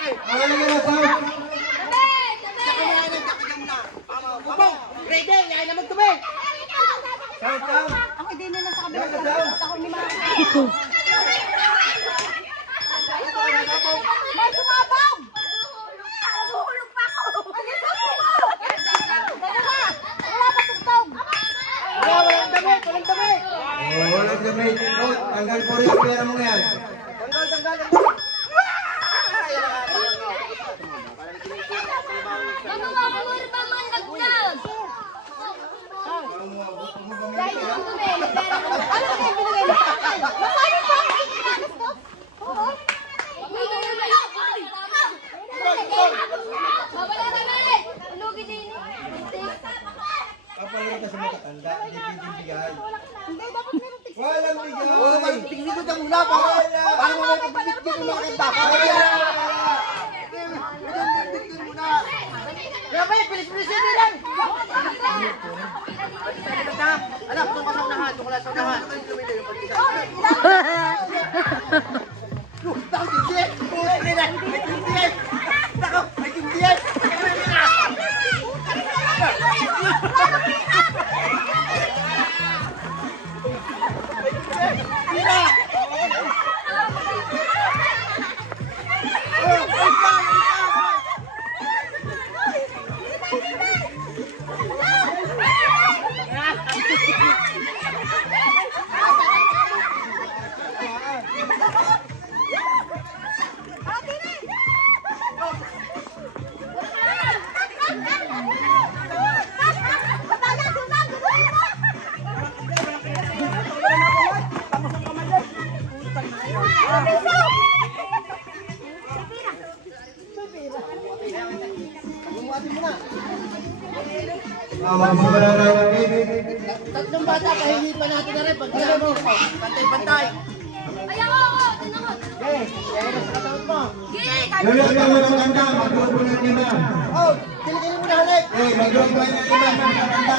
Awalan nyo na sound. Ready, yain na magtubig. Sound, sound. Ako hindi na lang sa kabila. Sound. Ako ni Mama. May sumabaw! Nahuhulog pa ako! Alis ako mo! Wala pa tugtog! Walang damit, walang damit. Oh, walang gamay. Oh, tanggal po rin ang pera mo yan. Tanggal. Mamamamamura ba mga nag-vlog? Dahil sa tubig, may pera ko. Ano kayo binigay mo sa akin? Masaya pa ako ikinagas ko? Oo. Mawala na nalit!Ulugi din. Kapalit ka sa mga katanda. Hindi bibigay. Hindi, dapat meron tig- Walang bigay. Oo, tingin ko muna para mo may pagbibigyan ng mga kanta. Kaya ba, pilis-pilisin din lang. Anak, doon ka sa unahan, doon ka lang sa unahan. Takot tindihan! May tindihan! Takot, may tindihan! Mamamura na yung cake. Tatlong bata, pahingi pa natin na rin. Pagkaya mo, pantay-pantay. Ay, ako! Tinan ko! Okay, kaya na sa katawan mo. Gigi! Lulot ka mga katanda. Maglubunan nyo na. Oh, kilikili mo na halik. Eh, maglubunan nyo na mga katanda.